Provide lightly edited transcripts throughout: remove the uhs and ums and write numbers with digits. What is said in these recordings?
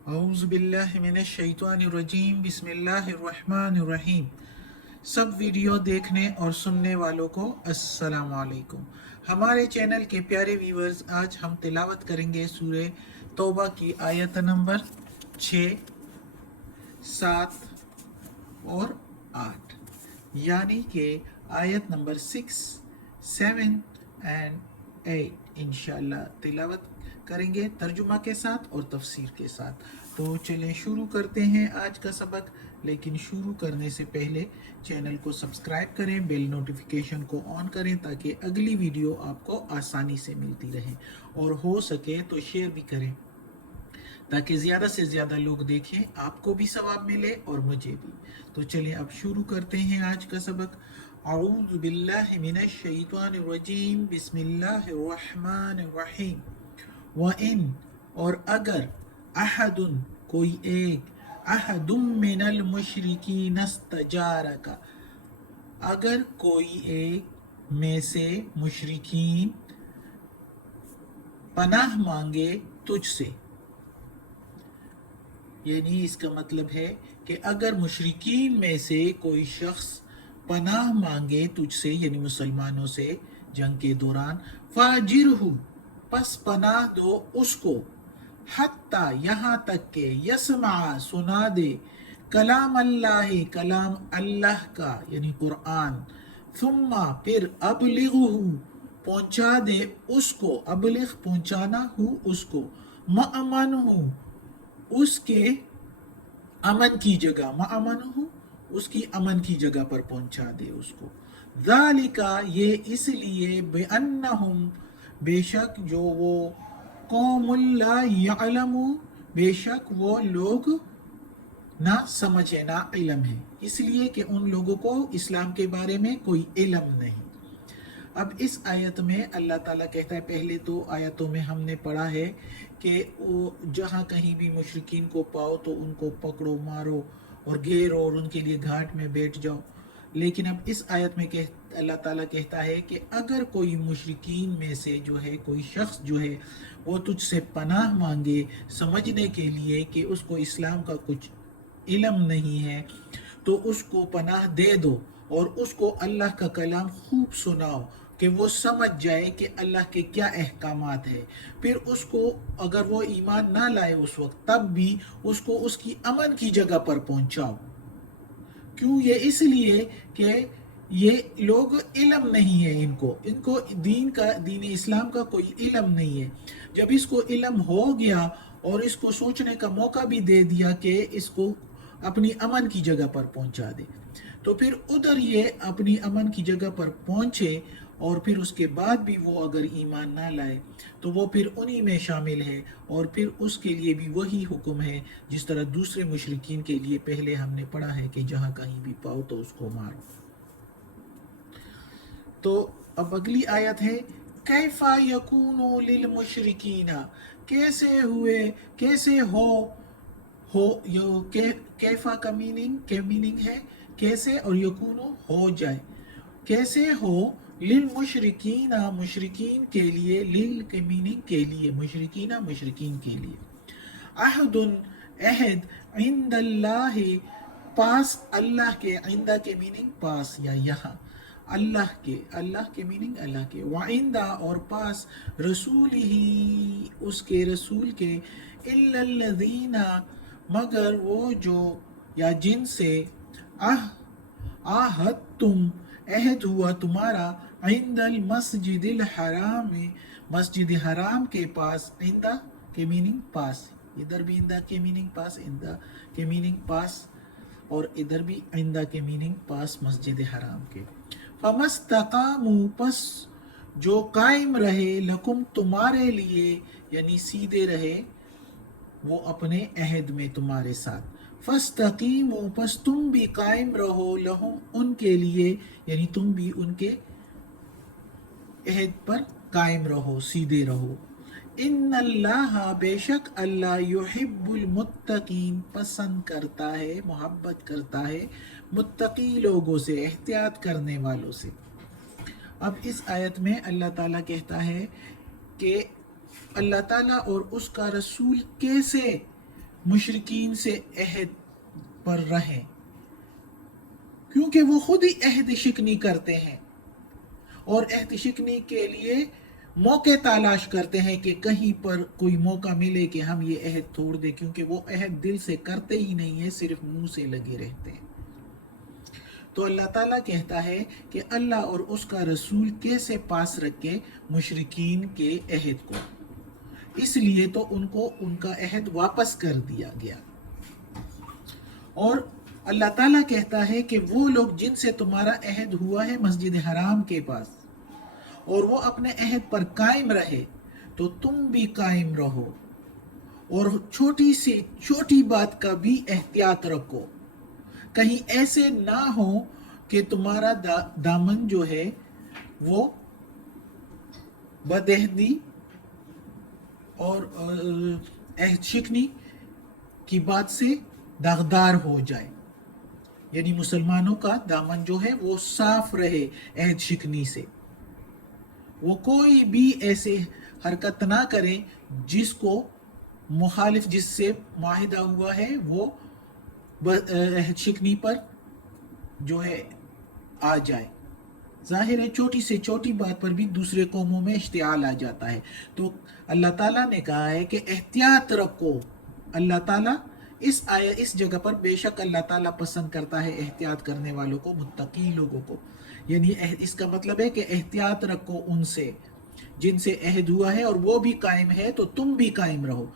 औज़ु बिल्लाहि मिनश शैतानिर रजीम बिस्मिल्लाहिर रहमानिर रहीम। सब वीडियो देखने और सुनने वालों को अस्सलाम वालेकुम। हमारे चैनल के प्यारे व्यूवर्स, आज हम तिलावत करेंगे सूरे तौबा की आयत नंबर 6, 7 और 8, यानी कि आयत नंबर 6, 7 एंड 8 इंशाल्लाह तिलावत करेंगे तर्जुमा के साथ और तफसीर के साथ। तो चलें शुरू करते हैं आज का सबक। लेकिन शुरू करने से पहले चैनल को सब्सक्राइब करें, बेल नोटिफिकेशन को ऑन करें ताकि अगली वीडियो आपको आसानी से मिलती रहे, और हो सके तो शेयर भी करें ताकि ज़्यादा से ज़्यादा लोग देखें, आपको भी सवाब मिले और मुझे भी। तो चलिए अब शुरू करते हैं आज का सबक। औज़ु बिल्लाहि मिनश शैतानिर रजीम बिस्मिल्लाहिर रहमानिर रहीम। व इन, और अगर, अहदुन, कोई एक, अहदुम मिनल मुशरिकीन इस्तजारका, अगर कोई एक में से मुशरिकीन पनाह मांगे तुझसे, यानी इसका मतलब है कि अगर मुशरिकीन में से कोई शख्स पनाह मांगे तुझसे, यानी मुसलमानों से जंग के दौरान, फाजिरहु, पस पनाह दो उसको, हत्ता, यहाँ तक के, यसमा, सुना दे, कलाम अल्लाह, कलाम अल्लाह का यानी कुरान, थुम्मा, फिर, अबलिगहु, पहुंचा दे उसको, अबलिग पहुंचाना, हु उसको, मअमन हूँ उसके अमन की जगह, मअमन हूँ उसकी अमन की जगह पर पहुंचा दे उसको। ज़ालिका, ये इसलिए, बेअन्नहुम, बेशक जो वो, कौमुल ला यअलमू, बेशक वो लोग ना समझ है, ना इल्म है, इसलिए कि उन लोगों को इस्लाम के बारे में कोई इल्म नहीं। अब इस आयत में अल्लाह ताला कहता है, पहले तो आयतों में हमने पढ़ा है कि वो जहाँ कहीं भी मुशरिकीन को पाओ तो उनको पकड़ो, मारो और घेरो और उनके लिए घाट में बैठ जाओ। लेकिन अब इस आयत में अल्लाह ताला कहता है कि अगर कोई मुशरिकीन में से जो है कोई शख्स जो है वो तुझसे पनाह मांगे समझने के लिए कि उसको इस्लाम का कुछ इल्म नहीं है, तो उसको पनाह दे दो और उसको अल्लाह का कलाम खूब सुनाओ कि वो समझ जाए कि अल्लाह के क्या अहकामात है। फिर उसको, अगर वो ईमान ना लाए उस वक्त, तब भी उसको उसकी अमन की जगह पर पहुंचाओ। क्यों? ये इसलिए कि ये लोग इल्म नहीं है, इनको दीन इस्लाम का कोई इल्म नहीं है। जब इसको इल्म हो गया और इसको सोचने का मौका भी दे दिया कि इसको अपनी अमन की जगह पर पहुंचा दे, तो फिर उधर ये अपनी अमन की जगह पर पहुंचे और फिर उसके बाद भी वो अगर ईमान ना लाए तो वो फिर उन्हीं में शामिल है, और फिर उसके लिए भी वही हुक्म है जिस तरह दूसरे मुशरिकीन के लिए पहले हमने पढ़ा है कि जहाँ कहीं भी पाओ तो उसको मारो। तो अब अगली आयत है, कैफा यकूनु लिल मुशरिकीना, कैसे हो यो कैफा का मीनिंग है कैसे, और यकूनु हो जाए, कैसे हो, लिल मुशरिकीना, मुशरिकीन के लिए, लिल के मीनिंग के लिए, मुशरिकीना मुशरिकीन के लिए, अहदुन, अहद, इंदल्लाह, पास अल्लाह के, इंदा के मीनिंग पास या यहाँ, अल्लाह के मीनिंग अल्लाह के, वाइंदा और पास, रसूल ही उसके रसूल के, इल्लल्लज़ीना मगर वो जो या जिनसे, आह आहद तुम, अहद हुआ तुम्हारा, इंदल मस्जिदिल हराम, मस्जिद हराम के पास, इंदा के मीनिंग पास, इधर भी इंदा के मीनिंग पास, इंदा के मीनिंग पास, और इधर भी इंदा के मीनिंग पास मस्जिद हराम के। फमस्तकामू, पस जो कायम रहे, लकुम तुम्हारे लिए, यानी सीधे रहे वो अपने अहद में तुम्हारे साथ, फस्तकीमू, पस तुम भी कायम रहो, लहुम उनके लिए, यानी तुम भी उनके अहद पर कायम रहो, सीधे रहो। इन्नल्लाह, बेशक अल्लाह, युहिब्बुल मुत्तकीन, पसंद करता है, मोहब्बत करता है मुत्तकी लोगों से, एहतियात करने वालों से। अब इस आयत में अल्लाह ताला कहता है कि अल्लाह ताला और उसका रसूल कैसे मुशरिकीन से अहद पर रहें, क्योंकि वो खुद ही अहद शिकनी करते हैं और अहद शिकनी के लिए मौके तलाश करते हैं कि कहीं पर कोई मौका मिले कि हम ये अहद तोड़ दें, क्योंकि वो अहद दिल से करते ही नहीं है, सिर्फ मुंह से लगे रहते हैं। तो अल्लाह ताला कहता है कि अल्लाह और उसका रसूल कैसे पास रखे मुशरिकीन के अहद को, इसलिए तो उनको उनका अहद वापस कर दिया गया। और अल्लाह ताला कहता है कि वो लोग जिनसे तुम्हारा अहद हुआ है मस्जिद हराम के पास, और वो अपने अहद पर कायम रहे, तो तुम भी कायम रहो और छोटी से छोटी बात का भी एहतियात रखो, कहीं ऐसे ना हो कि तुम्हारा दामन जो है वो बदअहदी और अहद शिकनी की बात से दागदार हो जाए, यानी मुसलमानों का दामन जो है वो साफ रहे अहद शिकनी से, वो कोई भी ऐसे हरकत ना करे जिसको मुखालिफ जिससे माहिदा हुआ है वो अहद शिकनी पर जो है आ जाए। जाहिर है छोटी से छोटी बात पर भी दूसरे कौमों में इश्तियाल आ जाता है। तो अल्लाह ताला ने कहा है कि एहतियात रखो। अल्लाह ताला इस जगह पर बेशक अल्लाह ताला पसंद करता है एहतियात करने वालों को, मुत्तकी लोगों को, यानी इसका मतलब है कि एहतियात रखो उनसे जिनसे अहद हुआ है और वो भी कायम है, तो तुम भी कायम रहो।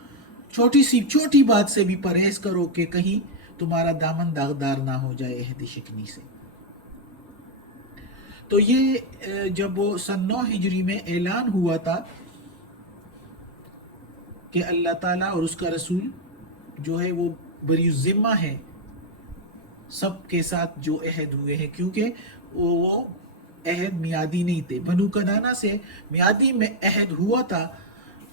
छोटी सी छोटी बात से भी परहेज करो कि कहीं तुम्हारा दामन दागदार ना हो जाए अहद शिकनी से। तो ये जब वो सन 9 हिजरी में ऐलान हुआ था कि अल्लाह ताला और उसका रसूल जो है वो बरी ज़िम्मा है सबके साथ जो अहद हुए हैं, क्योंकि वो अहद मियादी नहीं थे। बनु कनाना से मियादी में अहद हुआ था,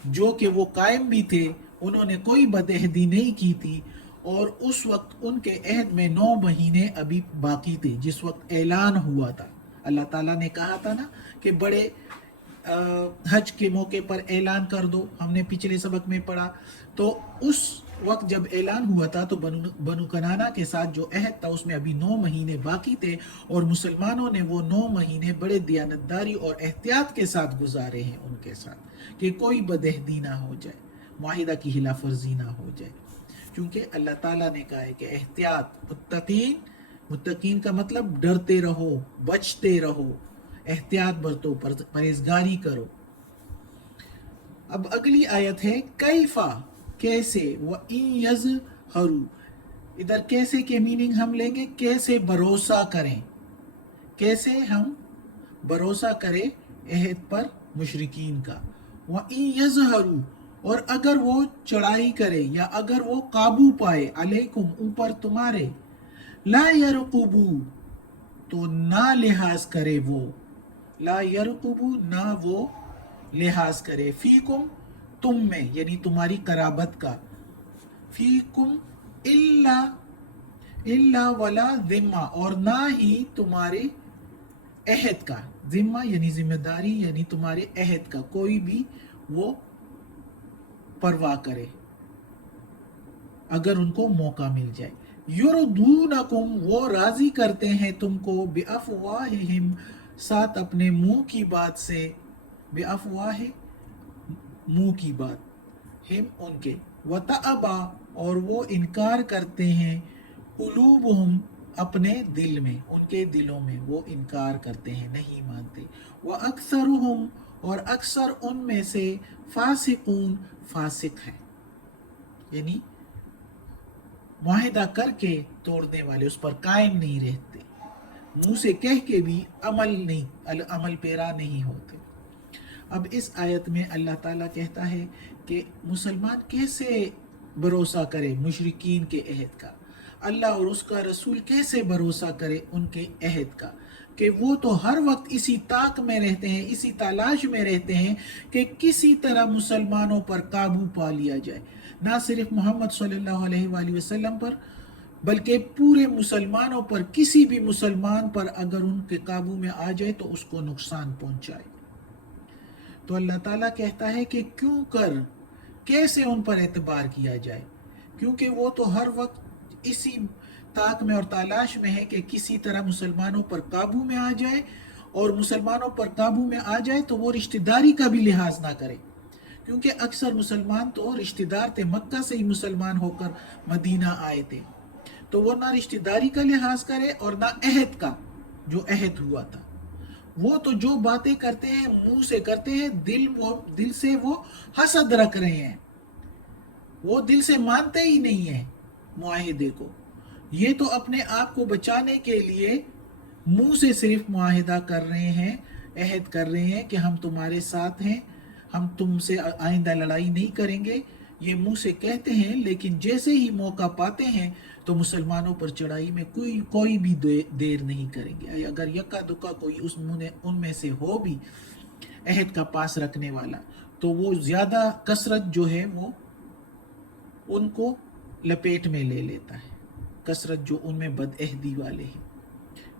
जो कि वो कायम भी थे, उन्होंने कोई बदअहदी नहीं की थी, और उस वक्त उनके अहद में 9 महीने अभी बाकी थे जिस वक्त ऐलान हुआ था। अल्लाह ताला ने कहा था ना कि बड़े हज के मौके पर ऐलान कर दो, हमने पिछले सबक में पढ़ा। तो उस वक्त जब ऐलान हुआ था तो बनु कनाना के साथ जो अहद था उसमें अभी 9 महीने बाकी थे, और मुसलमानों ने वो 9 महीने बड़े दियानतदारी और एहतियात के साथ गुजारे हैं उनके साथ, कि कोई बदअहदी ना हो जाए, माहिदा की हिलाफ वर्जी ना हो जाए, क्योंकि अल्लाह ताला ने कहा है कि एहतियात मुत्तकीन का मतलब डरते रहो, बचते रहो, एहतियात बरतो, परहेजगारी करो। अब अगली आयत है कैफा, कैसे, व यज़हरू, इधर कैसे के मीनिंग हम लेंगे कैसे भरोसा करें, कैसे हम भरोसा करें अहद पर मुशरिकीन का। व यज़हरू, और अगर वो चढ़ाई करे या अगर वो काबू पाए, अलैकुम, ऊपर तुम्हारे, ला यरकुबू, तो ना लिहाज करे वो, ला यरकुबू, ना वो लिहाज करे, फीकुम, तुम में, यानी तुम्हारी कराबत का, फीकुम इल्ला वला जिम्मा, और ना ही तुम्हारे अहद का, जिम्मा यानी जिम्मेदारी, यानी तुम्हारे अहद का कोई भी वो परवाह करे अगर उनको मौका मिल जाए। युरदूनकुम, वो राजी करते हैं तुमको, बिअफ़वाहिहिम, साथ अपने मुंह की बात से, बिअफ़वाह, मुंह की बात, हिम उनके, वतअबा, और वो इनकार करते हैं, कुलूबुहुम, अपने दिल में, उनके दिलों में वो इनकार करते हैं, नहीं मानते, व अक्सरुहुम, और अक्सर उनमें से, फासिकून, फासिक है, यानी मुआहिदा करके तोड़ने वाले, उस पर कायम नहीं रहते, मुंह से कह के भी अमल पेरा नहीं होते। अब इस आयत में अल्लाह ताला कहता है कि मुसलमान कैसे भरोसा करे मुशरिकीन के अहद का, अल्लाह और उसका रसूल कैसे भरोसा करे उनके अहद का, कि वो तो हर वक्त इसी ताक में रहते हैं, इसी तलाश में रहते हैं कि किसी तरह मुसलमानों पर काबू पा लिया जाए, ना सिर्फ मोहम्मद सल्लल्लाहु अलैहि वसल्लम पर, बल्कि पूरे मुसलमानों पर, किसी भी मुसलमान पर अगर उनके काबू में आ जाए तो उसको नुकसान पहुंचाए। तो अल्लाह ताला कहता है कि क्यों कर, कैसे उन पर एतबार किया जाए, کیونکہ وہ تو ہر وقت اسی طاق میں اور تلاش میں ہے کہ کسی طرح مسلمانوں پر قابو میں آ جائے، اور مسلمانوں پر قابو میں آ جائے تو وہ رشتہ داری کا بھی لحاظ نہ کرے، کیونکہ اکثر مسلمان تو رشتہ دار تھے، مکہ سے ہی مسلمان ہو کر مدینہ آئے تھے، تو وہ نہ رشتہ داری کا لحاظ کرے اور نہ عہد کا، جو عہد ہوا تھا۔ وہ تو جو باتیں کرتے ہیں منہ سے کرتے ہیں، دل سے وہ حسد رکھ رہے ہیں، وہ دل سے مانتے ہی نہیں ہیں معاہدے کو۔ یہ تو اپنے آپ کو بچانے کے لیے منہ سے صرف معاہدہ کر رہے ہیں، عہد کر رہے ہیں کہ ہم تمہارے ساتھ ہیں، ہم تم سے آئندہ لڑائی نہیں کریں گے، یہ منہ سے کہتے ہیں، لیکن جیسے ہی موقع پاتے ہیں تو مسلمانوں پر چڑھائی میں کوئی بھی دیر نہیں کریں گے۔ اگر یکا دکا کوئی ان میں سے ہو بھی عہد کا پاس رکھنے والا، تو وہ زیادہ کثرت جو ہے وہ ان کو لپیٹ میں لے لیتا ہے، کثرت جو ان میں بد عہدی والے ہیں،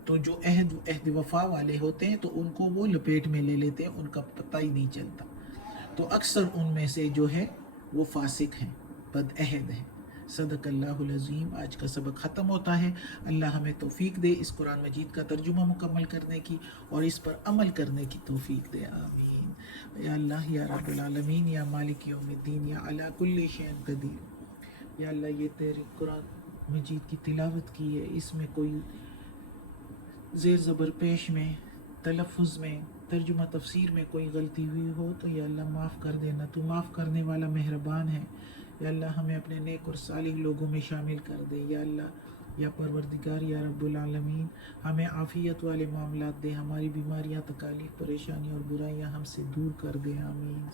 تو جو عہد وفا والے ہوتے ہیں تو ان کو وہ لپیٹ میں لے لیتے ہیں، ان کا پتہ ہی نہیں چلتا۔ تو اکثر ان میں سے جو ہے وہ فاسق ہیں، بد عہد ہیں۔ صدق اللہ العظیم۔ آج کا سبق ختم ہوتا ہے۔ اللہ ہمیں توفیق دے اس قرآن مجید کا ترجمہ مکمل کرنے کی اور اس پر عمل کرنے کی توفیق دے، آمین۔ یا اللہ یا رب العالمین، یا مالک یوم الدین، یا علی کل شیء قدیر۔ یا اللہ یہ تیرے قرآن مجید کی تلاوت کی ہے، اس میں کوئی زیر زبر پیش میں، تلفظ میں، ترجمہ تفسیر میں کوئی غلطی ہوئی ہو تو یا اللہ معاف کر دینا، تو معاف کرنے والا مہربان ہے۔ یا اللہ ہمیں اپنے نیک اور صالح لوگوں میں شامل کر دے۔ یا اللہ یا پروردگار یا رب العالمین، ہمیں عافیت والے معاملات دے، ہماری بیماریاں، تکالیف، پریشانیاں اور برائیاں ہم سے دور کر دے، آمین۔